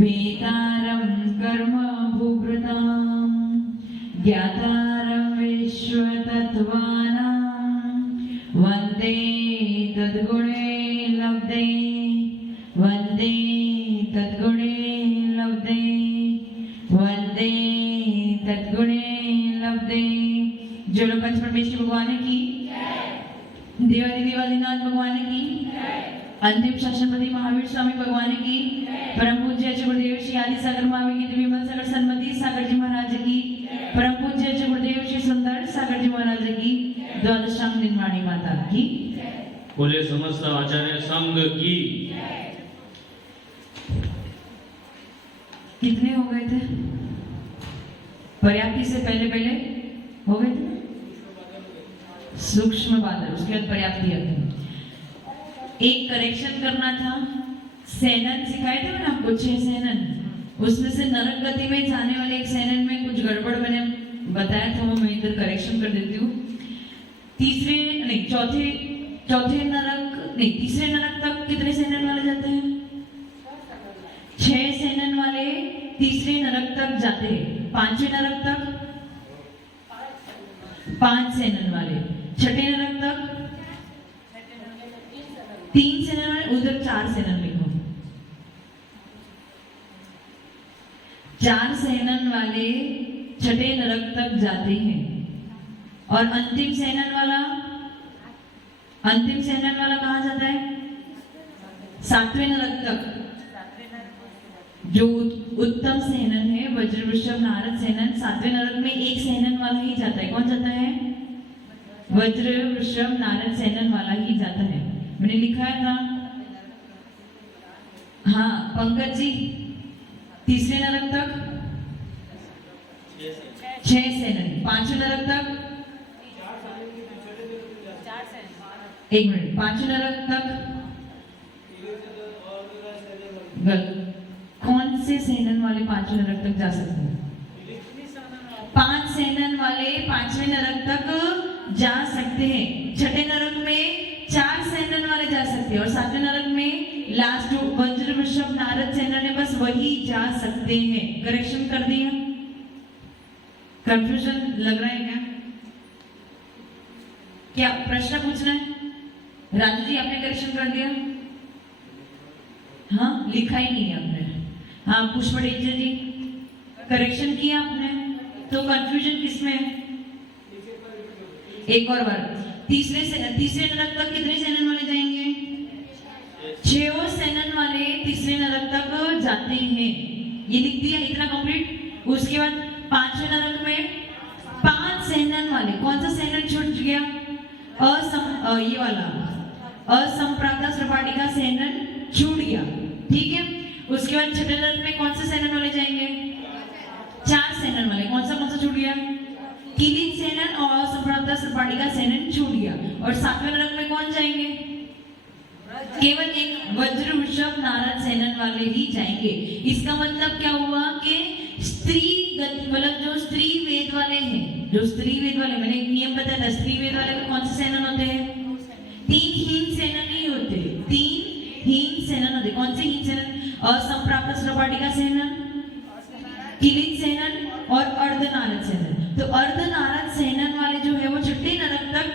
वेतारं कर्म भूभृतां ज्ञातारं विश्वतत्त्वानां वन्दे तद्गुणे लब्धे वन्दे तद्गुणे लब्धे वन्दे तद्गुणे लब्धे। जो लोग पंच परमेश्वर भगवान की, देवादी देवादिनाथ भगवान की, अंतिम शासनपति महावीर स्वामी भगवान की, परम पूज्य गुरुदेव श्री आदि सागर महावीर की, विमल सागर सन्मति सागर जी महाराज की, परम पूज्य गुरुदेव श्री सुंदर सागर जी महाराज की, द्वादशांग निर्वाणी माता की, बोले समस्त आचार्य संघ की। कितने हो गए थे? पर्याप्ति से पहले पहले हो गए थे। सूक्ष्म बादल, उसके बाद पर्याप्ति आती है। एक करेक्शन करना था। सेनन सिखाए थे मैंने आपको, 6 सेनन। उसमें से नरक गति में जाने वाले एक सेनन में कुछ गड़बड़ मैंने बताया था, वो मैं इधर करेक्शन कर देती हूँ। तीसरे नरक तक कितने सेनन वाले जाते हैं? 6 सेनन वाले तीसरे नरक तक जाते हैं। 5वें नरक तक 5 सेनन वाले, 6ठे नरक तक 3 सेनन वाले, उधर 4 सेनन लिखो। 4 सेनन वाले 6ठे नरक तक जाते हैं। और अंतिम सेनन वाला कहाँ जाता है? 7वें नरक तक। जो उत्तम सेनन है, वज्र वृषभ नारद सेनन, 7वें नरक में एक सेनन वाला ही जाता है। कौन जाता है? वज्र वृषभ नारद सेनन वाला ही जाता है। मैंने लिखा था। हाँ पंकज जी, तीसरे नरक तक 6 सेनन, 5वें नरक तक 1 मिनट, 5वें नरक तक कौन से सेनन वाले 5वें नरक तक जा सकते हैं? 5 सेनन वाले 5वें नरक तक जा सकते हैं। 6ठे नरक में 4 सेनन वाले जा सकते हैं और 7वें नरक में लास्ट वज्र वृषभ नारद सेनन है, बस वही जा सकते हैं। करेक्शन कर दिया? कंफ्यूजन लग रहा है क्या प्रश्न पूछना है? राजू जी आपने करेक्शन कर दिया? हाँ लिखा ही नहीं आपने। हाँ पुष्परेजा जी करेक्शन किया आपने, तो कंफ्यूजन किसमें है? एक और बार, तीसरे नरक तक कितने सेनन वाले जाएंगे? 6 सेनन वाले तीसरे नरक तक जाते हैं। ये लिख दिया, इतना कंप्लीट। उसके बाद 5वें नरक में 5 सेनन वाले, कौन सा सेनन छूट गया? ये वाला असंप्राप्त सपाटी का सेनन छूट गया, ठीक है। उसके बाद 6ठे नरक में कौन से सेनन वाले जाएंगे? 4 सेनन वाले। कौन सा छूट गया? किलिन सेनन और असंप्राप्त सपाटी का सेनन छूट गया। और 7वें नरक में कौन जाएंगे? केवल एक वज्र वृषभ नारद सेनन वाले ही जाएंगे। इसका मतलब क्या हुआ कि मतलब जो स्त्री वेद वाले हैं, मैंने एक नियम बताया था, स्त्री वेद वाले को कौन से सेनन होते हैं? 3 हीन सेनन नहीं होते, 3 हीन सेनन होते। कौन से हीन सेनन? असंप्राप्त सपाटी का सेनन, किलिन सेनन और अर्धनारद सेनन। तो अर्धनारद सेनन वाले जो है वो 6ठे नरक तक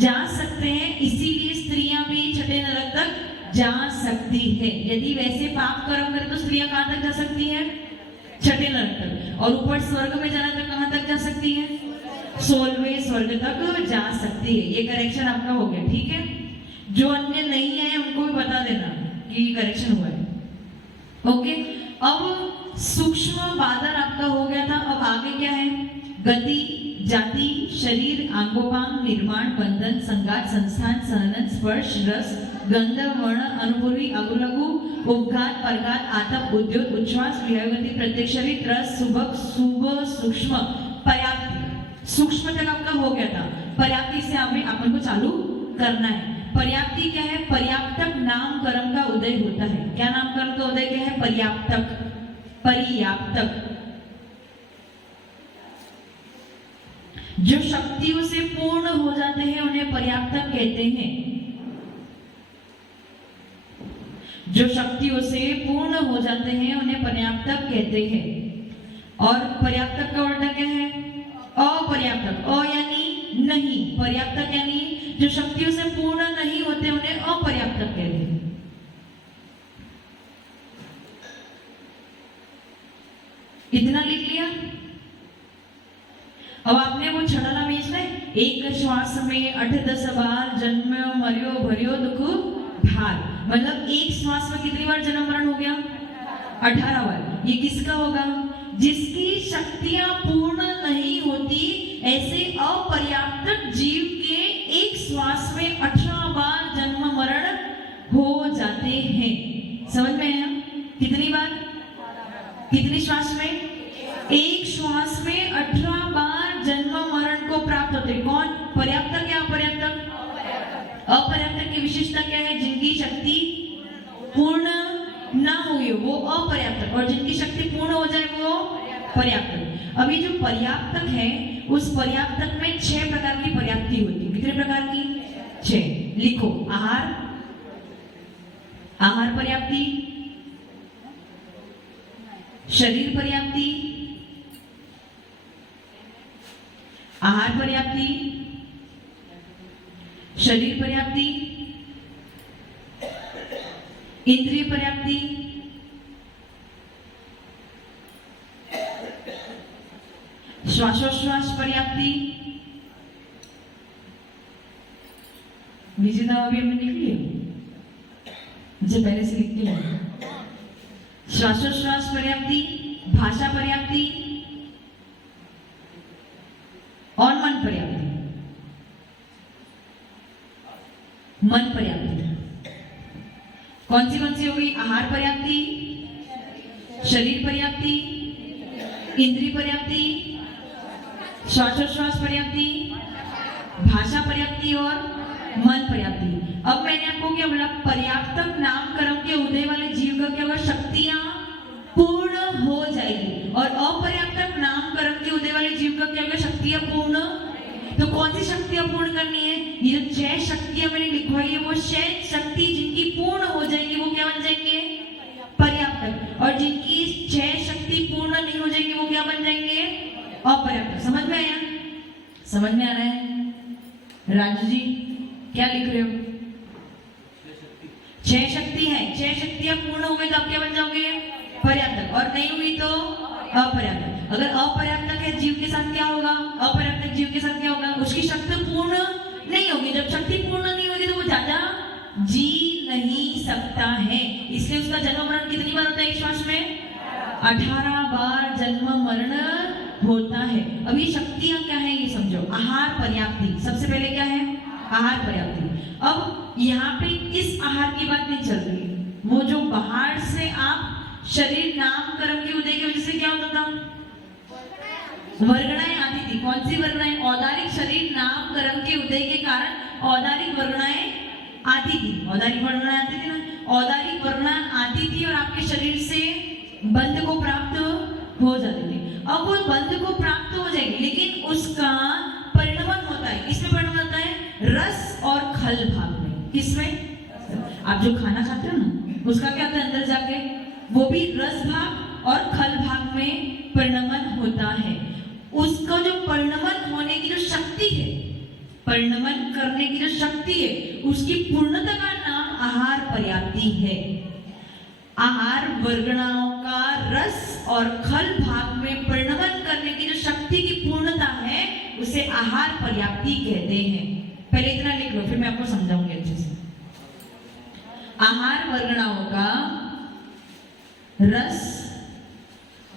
जा सकते हैं, इसीलिए स्त्रियां भी 6ठे नरक तक जा सकती है। यदि वैसे पाप कर्म करे तो स्त्रियां कहां तक जा सकती है? 6ठे नरक तक। और ऊपर स्वर्ग में जाना तो कहां तक जा सकती है? 16वें स्वर्ग तक जा सकती है। ये करेक्शन आपका हो गया, ठीक है। जो अन्य नहीं है उनको भी बता देना कि करेक्शन हुआ है, ओके। अब सूक्ष्म बादल आपका हो गया था। अब आगे क्या है? गति, जाति, शरीर, आंगोपांग, निर्माण, बंधन, संगात, संस्थान, सहनन, स्पर्श, रस, गंध, वर्ण, अनुभूति, अगुलघु, उपघात, परघात, आतप, उद्योत, उच्छ्वास, विहगति, प्रत्यक्ष शरीर, रस, सुबक, सूक्ष्म, पर्याप्ति। सूक्ष्म तक आपका हो गया था। पर्याप्ति से अपन को चालू करना है। पर्याप्ति क्या है? पर्याप्तक नाम कर्म का उदय होता है। क्या नाम कर्म का उदय क्या है? पर्याप्तक। जो शक्तियों से पूर्ण हो जाते हैं उन्हें पर्याप्तक कहते हैं। जो शक्तियों से पूर्ण हो जाते हैं उन्हें पर्याप्तक कहते हैं। और पर्याप्तक का उल्टा क्या है? अपर्याप्तक। अ यानी नहीं, पर्याप्तक यानी जो शक्तियों से पूर्ण नहीं होते उन्हें अपर्याप्तक कहते हैं। इतना लिख लिया। अब आपने वो छड़ाला में इसमें एक श्वास में 8-10 बार जन्म मरियो भरियो दुख भार, मतलब एक श्वास में कितनी बार जन्म मरण हो गया? 18 बार। ये किसका होगा? जिसकी शक्तियां पूर्ण नहीं होती, ऐसे अपर्याप्तक जीव के एक श्वास में 18 बार जन्म मरण हो जाते हैं। समझ में आया? कितनी बार? कितनी श्वास में? एक श्वास में 18 बार जन्म मरण को प्राप्त होते। कौन? पर्याप्तक या अपर्याप्तक? अपर्याप्तक की विशेषता क्या है? जिनकी शक्ति पूर्ण ना हुई हो वो अपर्याप्तक, और जिनकी शक्ति पूर्ण हो जाए वो पर्याप्तक। अभी जो पर्याप्तक है उस पर्याप्तक में 6 प्रकार की पर्याप्ति होती है। कितने प्रकार की? 6। लिखो। आहार, आहार पर्याप्ति, शरीर पर्याप्ति, आहार पर्याप्ति, शरीर पर्याप्ति, इंद्रिय पर्याप्ति, श्वासोश्वास पर्याप्ति। विजेता अभी हमने लिख लिया, मुझे पहले से लिख के लिया। श्वासोश्वास पर्याप्ति, भाषा पर्याप्ति और मन पर्याप्ति। मन पर्याप्ति कौन सी होगी? आहार पर्याप्ति, शरीर पर्याप्ति, इंद्रिय पर्याप्ति, श्वासोश्वास पर्याप्ति, भाषा पर्याप्ति और मन पर्याप्ति। अब मैंने आपको क्या बोला? पर्याप्तक नामकरण के उदय वाले जीव का क्या होगा? शक्तियां पूर्ण हो जाएगी। और अपर्याप्तक नामकरण के उदय वाले जीव का क्या होगा? शक्तियां पूर्ण। तो कौन सी शक्तियां पूर्ण करनी है? ये जो 6 शक्तियां मैंने लिखवाई है वो 6 शक्ति जिनकी पूर्ण हो जाएंगी वो क्या बन जाएंगे? पर्याप्तक। और जिनकी 6 शक्ति पूर्ण नहीं हो जाएंगी वो क्या बन जाएंगे? अपर्याप्तक। समझ में आया? समझ में आ रहा है? राजू जी क्या लिख रहे हो? 6 शक्ति है, 6 शक्तियां पूर्ण हो गई तो आप क्या बन जाओगे? पर्याप्तक। और नहीं हुई तो अपर्याप्तक। अगर अपर्याप्तक है जीव के साथ क्या होगा? अपर्याप्तक जीव के साथ क्या होगा? उसकी शक्ति पूर्ण नहीं होगी। जब शक्ति पूर्ण नहीं होगी तो वो ज्यादा जी नहीं सकता है, इसलिए उसका जन्म मरण कितनी बार होता है? एक श्वास में 18 बार जन्म मरण होता है। अब ये शक्तियां क्या है ये समझो। आहार पर्याप्ति, सबसे पहले क्या है? आहार पर्याप्ति। अब यहाँ पे इस आहार की बात नहीं चल रही, वो जो बाहर से आप शरीर नामकरण के उदय की वजह से क्या होता था? वर्गणाएं आती थी। कौन सी वर्गणाएं? औदारिक शरीर नामकरण के उदय के कारण औदारिक वर्गणाएं आती थी। औदारिक वर्गणाएं आती थी ना, औदारिक वर्गणाएं आती थी और आपके शरीर से बंध को प्राप्त हो जाती थी। अब वो बंध को प्राप्त हो जाएगी लेकिन उसका परिणमन होता है। किसमें परिणमन होता है? रस और खल भाग में। किसमें? आप जो खाना खाते हो ना उसका क्या होता है अंदर जाके? वो भी रस भाग और खल भाग में परिणमन होता है। उसका जो परिणमन होने की जो शक्ति है, परिणमन करने की जो शक्ति है, उसकी पूर्णता का नाम आहार पर्याप्ति है। आहार वर्गणाओं का रस और खल भाग में परिणमन करने की जो शक्ति की पूर्णता है उसे आहार पर्याप्ति कहते हैं। पहले इतना लिख लो फिर मैं आपको समझाऊंगी अच्छे से। आहार वर्गणाओं का रस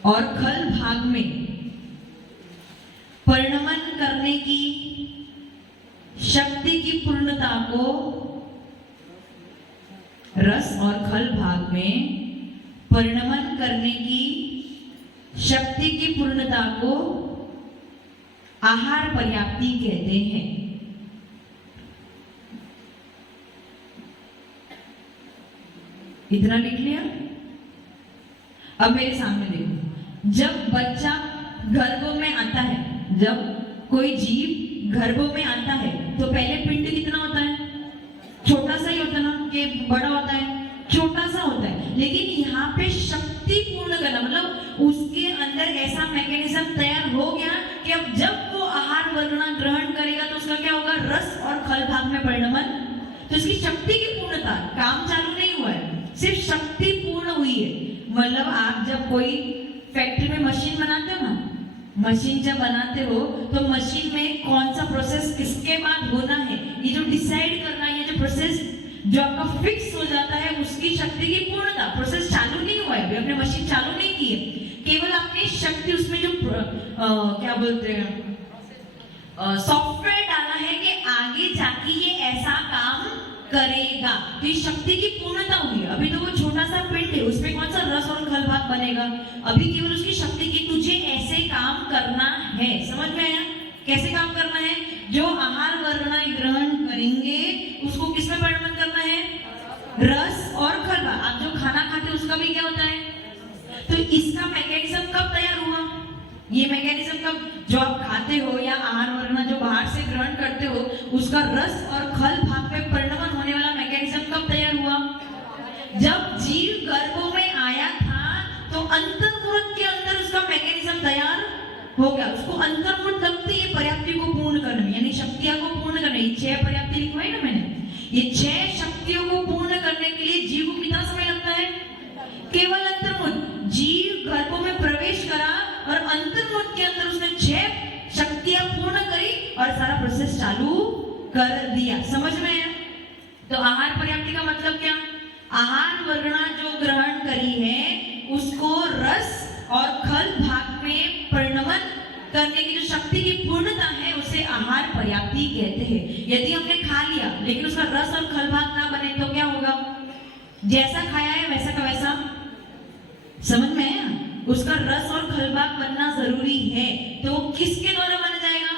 और खल भाग में परिणमन करने की शक्ति की पूर्णता को, रस और खल भाग में परिणमन करने की शक्ति की पूर्णता को आहार पर्याप्ति कहते हैं। इतना लिख लिया? अब मेरे सामने देखो, जब बच्चा गर्भ में आता है, जब कोई जीव गर्भ में आता है तो पहले पिंड कितना होता है? छोटा सा ही होता है ना कि बड़ा होता है? छोटा सा लेकिन यहाँ पे शक्ति पूर्ण करना मतलब उसके अंदर ऐसा मैकेनिज्म तैयार हो गया कि अब जब वो आहार वर्ण ग्रहण करेगा तो उसका क्या होगा, रस और खल भाग में परिणमन। तो इसकी शक्ति की पूर्णता, काम चालू नहीं हुआ है, सिर्फ शक्ति पूर्ण हुई है। मतलब आप जब कोई फैक्ट्री में मशीन बनाते हो ना, मशीन जब बनाते हो तो मशीन में कौन सा प्रोसेस किसके बाद होना है, ये जो डिसाइड करना है, ये जो प्रोसेस जो आपका फिक्स हो जाता है, उसकी शक्ति की पूर्णता। प्रोसेस चालू नहीं हुआ है, आपने मशीन चालू नहीं की है, केवल आपने शक्ति उसमें जो क्या बोलते हैं सॉफ्टवेयर डाला है कि आगे जाके ये ऐसा काम करेगा, तो ये शक्ति की पूर्णता हुई। अभी तो वो छोटा सा पिंड है, उसमें कौन सा रस और खल भाग बनेगा, अभी केवल उसकी शक्ति की तुझे ऐसे काम करना है। समझ में आया कैसे काम करना है? जो आहार वर्ण ग्रहण करेंगे उसको किसमें परिणमन करना है, रस और खल भाग। आप जो खाना खाते हो उसका भी क्या होता है, तो इसका मैकेनिज्म कब तैयार हुआ, ये मैकेनिज्म कब, जो आप खाते हो या आहार वर्ण जो बाहर से ग्रहण करते हो उसका रस और खल भाग में परिणमन होने वाला मैकेनिज्म कब तैयार हुआ, जब जीव गर्भों में आया था तो अंतर्मुहूर्त के अंदर उसका मैकेनिज्म तैयार हो गया। उसको अंतर्मुहूर्त लगती है पर्याप्ति को पूर्ण करने में, यानी शक्तियां को पूर्ण करने, ये 6 पर्याप्ति लिखवाई ना मैंने, ये 6 शक्तियों को पूर्ण करने के लिए जीव को कितना समय लगता है, केवल अंतर्मुहूर्त। जीव गर्भों में प्रवेश करा और अंतर्मुहूर्त के अंदर उसने 6 शक्तियां पूर्ण करी और सारा प्रोसेस चालू कर दिया। समझ में आया? तो आहार पर्याप्ति का मतलब क्या, आहार वर्णा जो ग्रहण करी है उसको रस और खल भाग में परिणमन करने की जो शक्ति की पूर्णता है उसे आहार पर्याप्ति कहते हैं। यदि हमने खा लिया लेकिन उसका रस और खल भाग ना बने तो क्या होगा, जैसा खाया है वैसा का वैसा। समझ में आया? उसका रस और खल भाग बनना जरूरी है, तो किसके द्वारा बना जाएगा,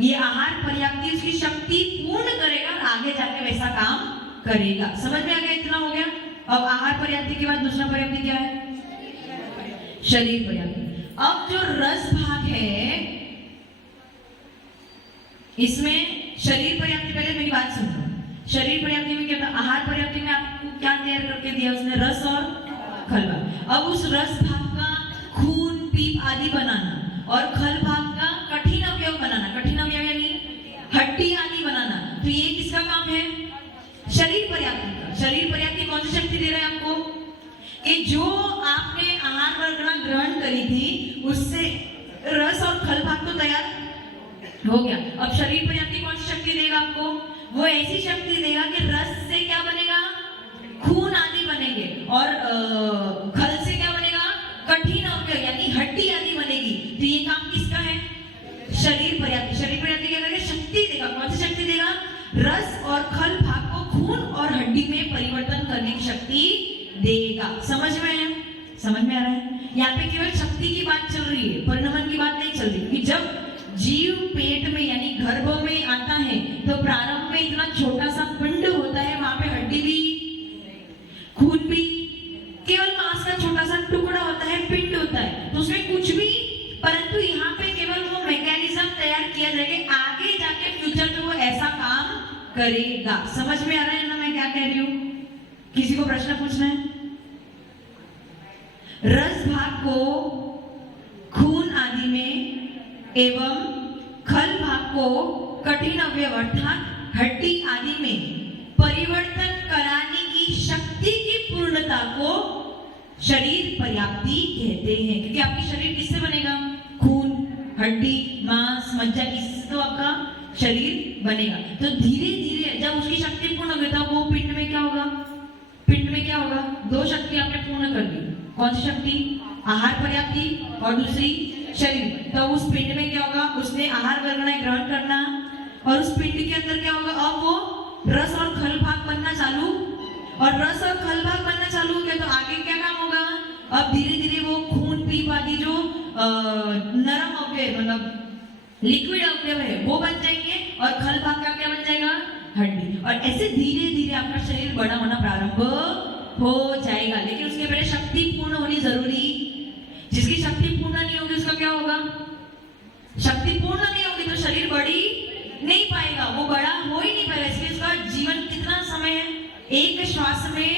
ये आहार पर्याप्ति उसकी शक्ति पूर्ण करेगा और आगे जाके वैसा काम करेगा। समझ में आ गया? इतना हो गया। अब आहार पर्याप्ति के बाद दूसरा पर्याप्ति क्या है, शरीर पर्याप्ति। अब जो रस भाग है इसमें शरीर पर्याप्ति, पहले मेरी बात सुनो, शरीर पर्याप्ति में क्या था, आहार पर्याप्ति में आपको क्या तैयार करके दिया उसने, रस और खल भाग। अब उस रस भाग का खून पीप आदि बनाना और खल भाग का कठिन अवयव बनाना, कठिन अवयव यानी हड्डी आदि बनाना, तो ये किसका काम है, शरीर पर्याप्ति का। शरीर पर्याप्ति कौन सी शक्ति दे रहा है आपको, कि जो आपने आहार वर्गना ग्रहण करी थी उससे रस और खल भाग तो तैयार हो गया। अब शरीर पर्याप्ति कौन सी शक्ति देगा आपको, वो ऐसी शक्ति देगा कि रस से क्या बनेगा, खून आदि बनेंगे और खल से क्या बनेगा, कठिन अवयव यानी हड्डी आदि बनेगी। तो ये काम किसका है, शरीर पर्याप्ति। शरीर पर्याप्ति क्या करेगा, शक्ति देगा। कौन सी शक्ति देगा, रस और खल भाग को खून और हड्डी में परिवर्तन करने की शक्ति देगा। समझ में आया? समझ में आ रहा है? यहाँ पे केवल शक्ति की बात चल रही है, परिणमन की बात नहीं चल रही। कि जब जीव पेट में यानी गर्भ में आता है तो प्रारंभ में इतना छोटा सा पिंड होता है, वहां पे हड्डी भी खून भी केवल मांस का छोटा सा टुकड़ा होता है, पिंड होता है, तो उसमें कुछ भी, परंतु यहाँ पे केवल वो मैकेनिज्म तैयार किया जाएगा, आगे जाके फ्यूचर में वो ऐसा काम करेगा। समझ में आ रहा है ना मैं क्या कह रही हूँ? किसी को प्रश्न पूछना है? रस भाग को खून आदि में एवं खल भाग को कठिन अवयव अर्थात हड्डी आदि में परिवर्तन कराने की शक्ति की पूर्णता को शरीर पर्याप्ति कहते हैं। क्योंकि आपकी शरीर किससे बनेगा, खून, हड्डी, मांस, मज्जा, इससे तो आपका शरीर बनेगा। तो धीरे धीरे जब उसकी शक्ति पूर्ण होगी तब वो पिंड में क्या होगा, पिंड में क्या होगा, 2 शक्ति आपने पूर्ण कर दी। कौन सी शक्ति, आहार पर्याप्ति और दूसरी शरीर। तो उस पिंड में क्या होगा, उसने आहार वर्गना ग्रहण करना और उस पिंड के अंदर क्या होगा, अब वो रस और खल भाग बनना चालू, और रस और खल भाग बनना चालू हो गया तो आगे क्या काम होगा, अब धीरे धीरे वो खून पीप आदि जो नरम अवयव मतलब लिक्विड अवयव है वो बन जाएंगे और खल भाग का क्या बन जाएगा, हड्डी। और ऐसे धीरे धीरे आपका शरीर बड़ा होना प्रारंभ हो जाएगा। लेकिन उसके पहले शक्ति पूर्ण होनी जरूरी। जिसकी शक्ति पूर्ण नहीं होगी उसका क्या होगा, शक्ति पूर्ण नहीं होगी तो शरीर बढ़ी नहीं पाएगा, वो बड़ा हो ही नहीं पाएगा। इसलिए उसका जीवन कितना समय है, एक श्वास में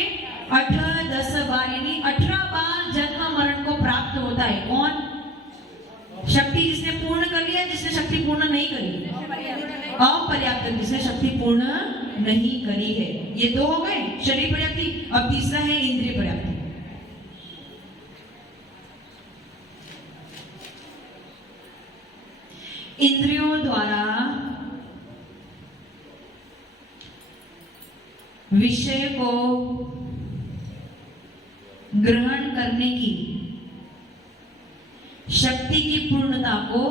8-10 10 बार यानी 18 बार जन्म मरण को प्राप्त होता है। कौन? शक्ति जिसने पूर्ण कर लिया, जिसने शक्ति पूर्ण नहीं करी। अपर्याप्त जिसने शक्ति पूर्ण नहीं करी है। ये दो हो गए शरीर पर्याप्ति। अब तीसरा है इंद्रिय पर्याप्ति। इंद्रियों द्वारा विषय को ग्रहण करने की शक्ति की पूर्णता को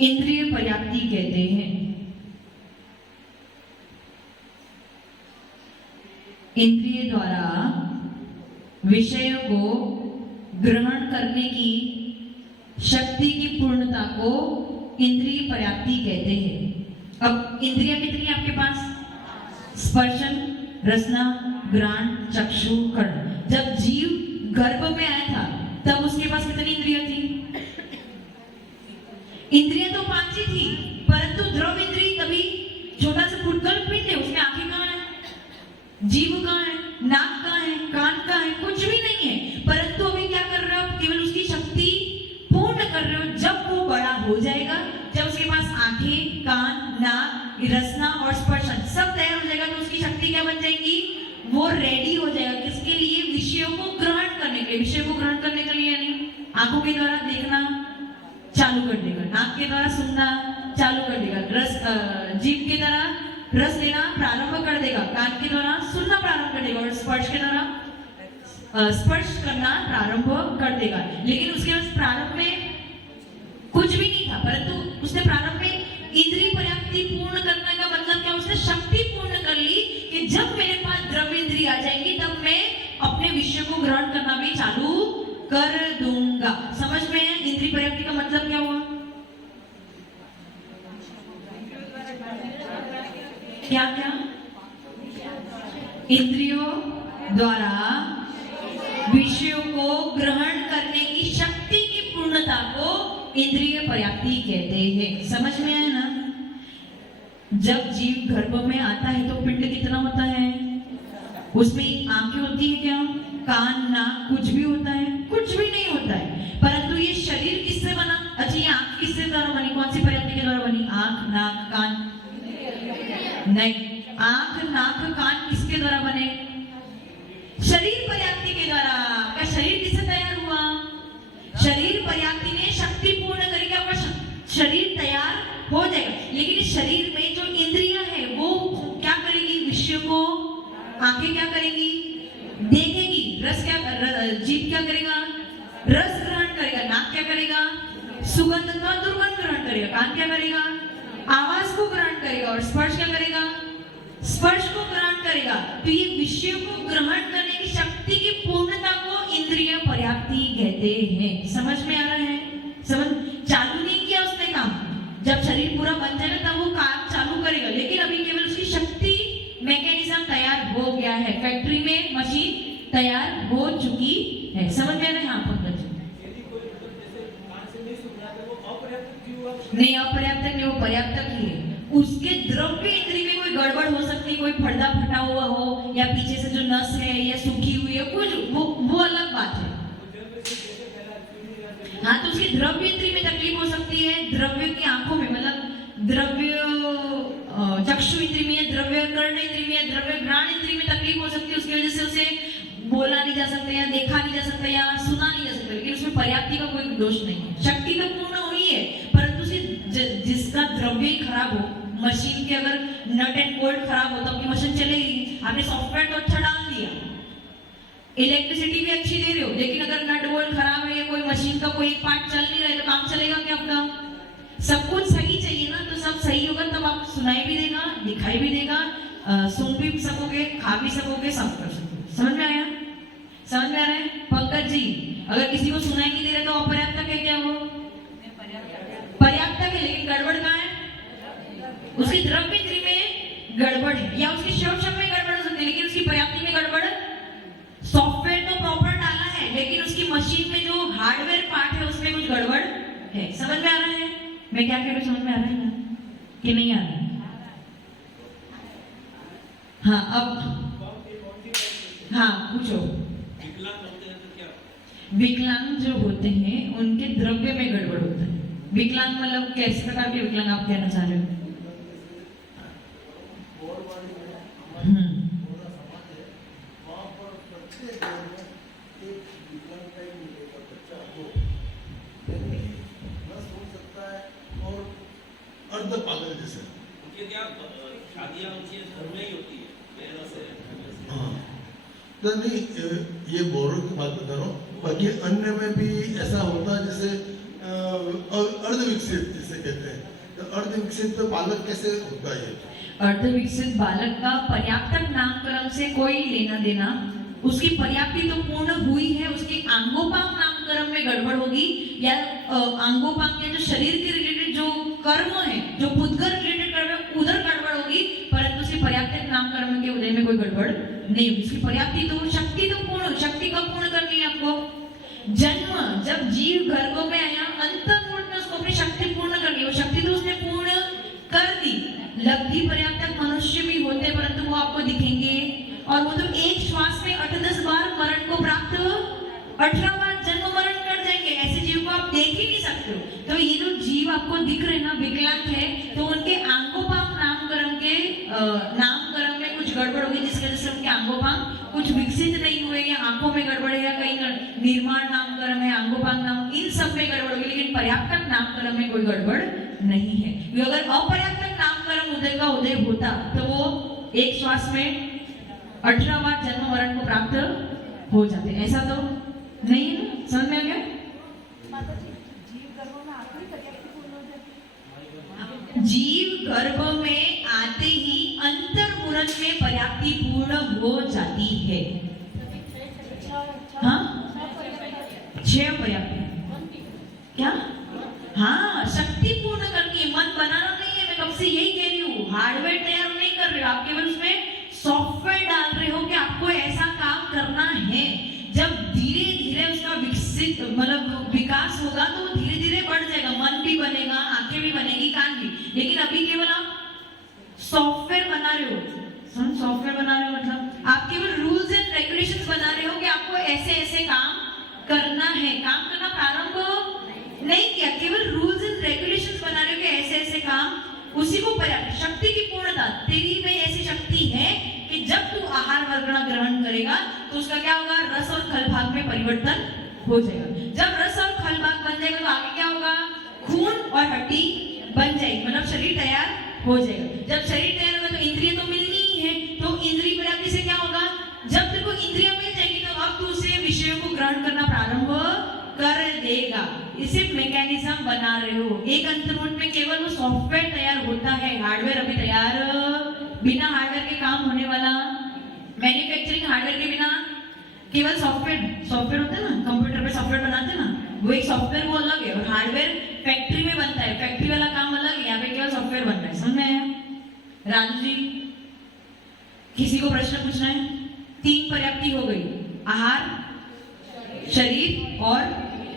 इंद्रिय पर्याप्ति कहते हैं। इंद्रिय द्वारा विषयों को ग्रहण करने की शक्ति की पूर्णता को इंद्रिय पर्याप्ति कहते हैं। अब इंद्रियां कितनी है आपके पास? स्पर्शन, रसना, घ्राण, चक्षु, कर्ण। जब जीव गर्भ में आया था तब उसके पास कितनी इंद्रियां थी? इंद्रियां तो 5 ही थी, परंतु द्रव इंद्रिय तभी छोटा सा फुटकल पिंड है, उसमें आंखें कहाँ है, जीभ कहाँ है, नाक कहाँ है, कान कहाँ है, कुछ भी नहीं है। परंतु अभी क्या कर रहे हो? केवल उसकी शक्ति पूर्ण कर रहे हो। जब वो बड़ा हो जाएगा, जब उसके पास आंखें, कान, नाक, रसना और स्पर्शन सब तैयार हो जाएगा, तो उसकी शक्ति क्या बन जाएगी? वो रेडी हो जाएगा। किसके लिए? विषयों को ग्रहण करने के लिए। विषयों को ग्रहण करने के लिए यानी आंखों के द्वारा देखना चालू कर देगा, नाक के द्वारा सुनना चालू कर देगा, जीभ के द्वारा रस लेना प्रारंभ कर देगा, कान के द्वारा सुनना प्रारंभ कर देगा और स्पर्श के द्वारा स्पर्श करना प्रारंभ कर देगा। लेकिन उसके बाद प्रारंभ में कुछ भी नहीं था, परंतु उसने प्रारंभ में इंद्रिय पर्याप्ति पूर्ण करने का मतलब क्या? उसने शक्ति पूर्ण कर ली कि जब मेरे पास द्रव्य इंद्रिय आ जाएंगी तब मैं अपने विषय को ग्रहण करना भी चालू कर दूंगा। समझ में है? इंद्रिय पर्याप्ति का मतलब क्या हुआ? क्या क्या? इंद्रियों द्वारा विषयों को ग्रहण करने की शक्ति की पूर्णता को इंद्रिय पर्याप्ति कहते हैं। समझ में आया ना? जब जीव गर्भ में आता है तो पिंड कितना होता है? उसमें आंखें होती है क्या? कान, नाक, कुछ भी होता है? कुछ भी नहीं होता है। परंतु ये शरीर किससे बना? अच्छा, ये आंख किससे द्वारा बनी? कौन सी पर्याप्ति के द्वारा बनी? आंख, नाक, कान नहीं। आंख, नाक, कान किसके द्वारा बने? शरीर पर्याप्ति के द्वारा। क्या शरीर किससे तैयार हुआ? शरीर पर्याप्ति ने शक्ति पूर्ण करके आपका शरीर तैयार हो जाएगा। लेकिन इस शरीर में जो इंद्रियां है वो क्या करेगी? विषय को आंखें क्या करेगी? देखेगी। रस क्या, जीभ क्या करेगा? रस ग्रहण करेगा। नाक क्या करेगा? सुगंध अथवा दुर्गंध ग्रहण करेगा। कान क्या करेगा? आवाज को ग्रहण करेगा। और स्पर्श क्या करेगा? स्पर्श को ग्रहण करेगा। तो ये विषय को ग्रहण करने की शक्ति की पूर्णता को इंद्रिय पर्याप्ति कहते हैं। समझ में आ रहा है? समझ चालू नहीं किया उसने काम। जब शरीर पूरा बन जाएगा तब वो काम चालू करेगा, लेकिन अभी केवल उसकी शक्ति मैकेनिज्म तैयार हो गया है। फैक्ट्री में मशीन तैयार हो चुकी है। समझ में आ रहा है? हाँ पंकज। नहीं, अपर्याप्त नहीं, वो पर्याप्त ही है। उसके द्रव्य इंद्रिय में कोई गड़बड़ हो सकती है, कोई पर्दा फटा हुआ हो या पीछे से जो नस है या सूखी हुई है, कुछ वो अलग बात है। हाँ, तो उसकी द्रव्य इंद्रिय में तकलीफ हो सकती है। द्रव्य की आंखों में, मतलब द्रव्य चक्षु इंद्रिय में, द्रव्य कर्ण इंद्रिय में, द्रव्य घ्राण इंद्रिय में तकलीफ हो सकती है। उसकी वजह से उसे बोला नहीं जा सकता या देखा नहीं जा सकता या सुना नहीं जा सकता। लेकिन उसमें पर्याप्ति का कोई दोष नहीं है। शक्ति तो पूर्ण हुई है, परंतु जिसका द्रव्य ही खराब हो, मशीन के अगर नट एंड बोल्ट खराब हो तो आपकी मशीन चलेगी। आपने सॉफ्टवेयर तो अच्छा डाल दिया, इलेक्ट्रिसिटी भी अच्छी दे रहे हो, लेकिन अगर नट बोल्ट खराब है या कोई मशीन का कोई पार्ट चल नहीं रहा है तो काम चलेगा क्या आपका? सब कुछ सही चाहिए ना, तो सब सही होगा तब आप सुनाई भी देगा, दिखाई भी देगा, सुन भी सकोगे, खा भी सकोगे, सब कर सकोगे। समझ में आया? समझ में आ रहा है? पंकज जी, अगर किसी को सुनाई नहीं दे रहा तो अपर्याप्त है क्या? वो पर्याप्त है, लेकिन गड़बड़ कहाँ है? उसकी द्रव्य इंद्रिय में गड़बड़ है या उसकी शब्द में गड़बड़ हो सकती है, लेकिन उसकी पर्याप्ति में गड़बड़। सॉफ्टवेयर तो प्रॉपर डाला है, लेकिन उसकी मशीन में जो हार्डवेयर पार्ट है उसमें कुछ गड़बड़ है। समझ में आ रहा है? मैं क्या कह रही हूँ? समझ में आ रहा है ना कि नहीं आ रहा है? हाँ, अब हाँ पूछो। विकलांग होते हैं तो क्या? विकलांग जो होते हैं उनके द्रव्य में गड़बड़ होता है। विकलांग मतलब कैसे प्रकार के विकलांग आप कहना चाह रहे हो? अर्ध पागल जैसे। उनके क्या शादियां उनकी घर में ही होती है, पहले से। हाँ, तो नहीं ये बोरो की बात बता रहा हूँ। बाकी अन्य में भी ऐसा होता है जैसे अर्ध विकसित जिसे कहते हैं। तो अर्ध विकसित बालक कैसे होता है? अर्ध विकसित बालक का पर्याप्त नामकरण से कोई लेना देना, उसकी पर्याप्ति तो पूर्ण हुई है, उसकी आंगोपांग नामकरण में गड़बड़ होगी या आंगोपांग या जो शरीर के रिलेटेड जो कर्म है, जो पुद्गल रिलेटेड कर्म है उधर गड़बड़ होगी, परंतु उसकी पर्याप्त नामकरण के उदय में कोई गड़बड़ नहीं होगी। उसकी पर्याप्ति तो शक्ति तो पूर्ण, शक्ति कब पूर्ण करनी है आपको? जन्म जब जीव गर्भ में आया अंतर्मुहूर्त में उसको अपनी शक्ति पूर्ण करनी, वो शक्ति तो उसने पूर्ण कर दी। लब्धि पर्याप्त मनुष्य भी होते परंतु वो आपको दिखेंगे और वो तो एक श्वास में 8-10 बार मरण को प्राप्त 18 बार जन्म मरण कर जाएंगे। ऐसे जीव को आप देख ही नहीं सकते हो। तो ये जो जीव आपको दिख रहे ना विकलांग है, तो उनके आंगोपांग नामकरण में कुछ गड़बड़ होगी जिसकी वजह से उनके आंगोपांग कुछ विकसित नहीं हुए या आंखों में गड़बड़ है या कहीं निर्माण नामकरण है, आंगोपांग नाम, इन सब में गड़बड़ होगी, लेकिन पर्याप्त नामकरण में कोई गड़बड़ नहीं है। अगर अपर्याप्त नामकरण उदय का उदय होता तो वो एक श्वास में 18 बार जन्म मरण को प्राप्त हो जाते। ऐसा तो नहीं है ना? समझ में आ गया? जीव गर्भ में आते ही अंतर्मुहूर्त में पर्याप्ति पूर्ण हो जाती है। हाँ 6 पर्याप्ति क्या? हाँ शक्ति पूर्ण करनी है, मन बनाना नहीं है। मैं कब से यही कह रही हूँ, हार्डवेयर तैयार नहीं कर रहे हो आप, केवल उसमें सॉफ्टवेयर डाल रहे हो कि आपको ऐसा काम करना है। जब धीरे धीरे उसका विकसित मतलब विकास होगा तो धीरे धीरे बढ़ जाएगा, मन भी बनेगा, आंखें भी बनेगी, कान भी। लेकिन अभी केवल आप सॉफ्टवेयर बना रहे हो। सॉफ्टवेयर बना रहे हो मतलब आप केवल रूल्स एंड रेगुलेशंस बना रहे हो कि आपको ऐसे ऐसे काम करना है। काम करना प्रारंभ नहीं किया, केवल रूल्स एंड रेगुलेशंस बना रहे हो कि ऐसे ऐसे काम, उसी को पर्याप्त शक्ति की पूर्णता। तेरी में ऐसी शक्ति है कि जब तू आहार वर्गणा ग्रहण करेगा तो उसका क्या होगा? रस और खल भाग में परिवर्तन हो जाएगा। जब रस और खल भाग बन जाएगा तो आगे क्या होगा? खून और हड्डी बन जाएगी, मतलब शरीर तैयार हो जाएगा। जब शरीर तैयार होगा तो इंद्रिय तो मिलनी ही है, तो इंद्रिय पर्याप्ति से क्या होगा? जब तेरे को इंद्रियां मिल जाएगी तो अब तू उसे विषयों को ग्रहण करना प्रारंभ कर देगा। इसे मैकेनिज्म बना रहे हो। एक अंतर्मुहूर्त में केवल वो सॉफ्टवेयर तैयार होता है, हार्डवेयर अभी तैयार, बिना हार्डवेयर के काम होने वाला। मैन्युफैक्चरिंग हार्डवेयर के बिना केवल सॉफ्टवेयर होता है ना, कंप्यूटर पे सॉफ्टवेयर बनाते हैं ना, वो एक सॉफ्टवेयर वो अलग है और हार्डवेयर फैक्ट्री में बनता है, फैक्ट्री वाला काम अलग है, यहाँ पे केवल सॉफ्टवेयर बन रहा है। समझ में आया? राजू जी किसी को प्रश्न पूछना है? 3 पर्याप्ति हो गई, आहार, शरीर और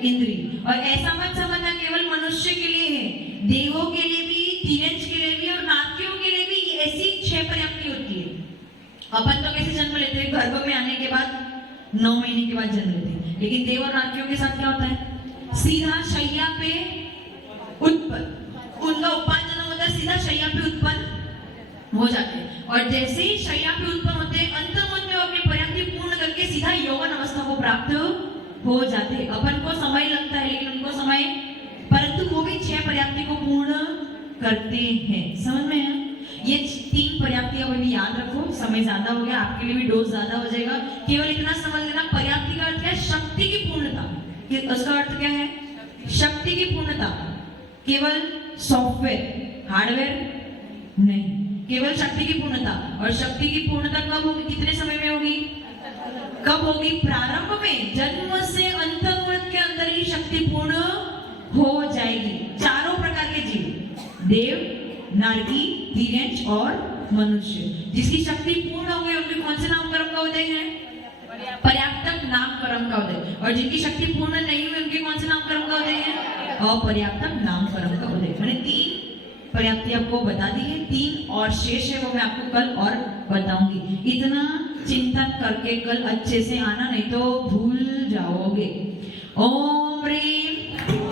इंद्री। और ऐसा मत समझना केवल मनुष्य के लिए है, देवों के लिए भी, तिर्यंच के लिए भी और नारकियों के लिए भी ऐसी 6 पर्याप्ति होती है। अपन तो कैसे जन्म लेते हैं? गर्भ में आने के बाद 9 महीने के बाद जन्म लेते हैं, लेकिन देव और नारकियों के साथ क्या होता है? सीधा शैया पे उत्पन्न, उनका उपान जन्म होता है, सीधा शैया पे उत्पन्न हो जाते हैं। और जैसे ही शैया पे उत्पन्न होते हैं अंतर्मुहूर्त में अपनी पर्याप्ति पूर्ण करके सीधा यौवन अवस्था को प्राप्त हो जाते हैं। अपन को समय लगता है लेकिन उनको समय, परंतु वो भी 6 पर्याप्ति को पूर्ण करते हैं। समझ में है? ये 3 पर्याप्तियां अभी याद रखो, समय ज्यादा हो गया, आपके लिए भी डोज ज्यादा हो जाएगा। केवल इतना समझ लेना, पर्याप्ति का अर्थ क्या है? शक्ति की पूर्णता। उसका अर्थ क्या है? शक्ति की पूर्णता। केवल सॉफ्टवेयर, हार्डवेयर नहीं, केवल शक्ति की पूर्णता। और शक्ति की पूर्णता कब होगी? कितने समय में होगी? कब होगी? प्रारंभ में, जन्म से अंतर्मुहूर्त के अंदर ही शक्ति पूर्ण हो जाएगी। चारों प्रकार के जीव, देव, नारकी, तिर्यंच और मनुष्य, जिसकी शक्ति पूर्ण हो गई उनके कौन से नामकरण का उदय है? पर्याप्त नामकरण का उदय। और जिनकी शक्ति पूर्ण नहीं हुई उनके कौन से नामकरण का उदय है? अपर्याप्त नामकरण का उदय। मैंने 3 पर्याप्ति आपको बता दी है, 3 और शेष है वो मैं आपको कल और बताऊंगी। इतना चिंतन करके कल अच्छे से आना, नहीं तो भूल जाओगे। ओम ह्रीम